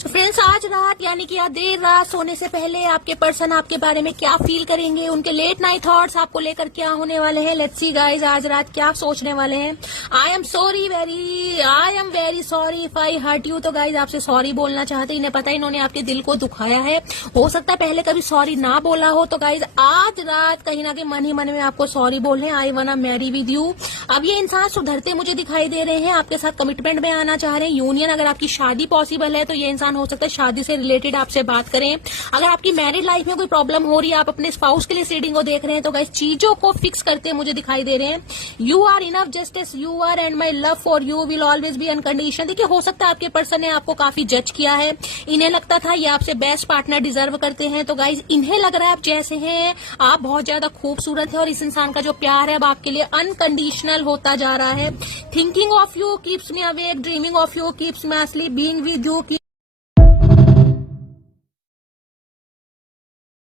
तो फ्रेंड्स, आज रात यानी कि आज देर रात सोने से पहले आपके पर्सन आपके बारे में क्या फील करेंगे, उनके लेट नाइट थॉट्स आपको लेकर क्या होने वाले हैं। लेट्स सी गाइस, आज रात क्या सोचने वाले हैं। I am very sorry if I hurt you. तो गाइस, आपसे सॉरी बोलना चाहते, इन्हें पता है इन्होंने आपके दिल को दुखाया है। हो सकता है पहले कभी सॉरी ना बोला हो। तो गाइस, आज रात कहीं ना कहीं मन ही मन में आपको सॉरी बोल रहे हैं। आई वाना मैरी विद यू। अब ये इंसान सुधरते मुझे दिखाई दे रहे हैं, आपके साथ कमिटमेंट में आना चाह रहे हैं। यूनियन, अगर आपकी शादी पॉसिबल है तो ये इंसान हो सकता है शादी से रिलेटेड आपसे बात करें। अगर आपकी मैरिड लाइफ में कोई प्रॉब्लम हो रही है, आप अपने स्पाउस के लिए रीडिंग को देख रहे हैं, तो गाइस चीजों को फिक्स करते मुझे दिखाई दे रहे हैं। You are enough just as you are and my love for you will always be unconditional. देखिए, हो सकता है आपके पर्सन ने आपको काफी जज किया है। इन्हें लगता था ये आपसे बेस्ट पार्टनर डिजर्व करते हैं। तो गाइस, इन्हें लग रहा है आप जैसे हैं आप बहुत ज्यादा खूबसूरत है और इस इंसान का जो प्यार है अब आपके लिए अनकंडीशनल होता जा रहा है। Thinking of you keeps me awake, dreaming of you keeps me asleep, being with you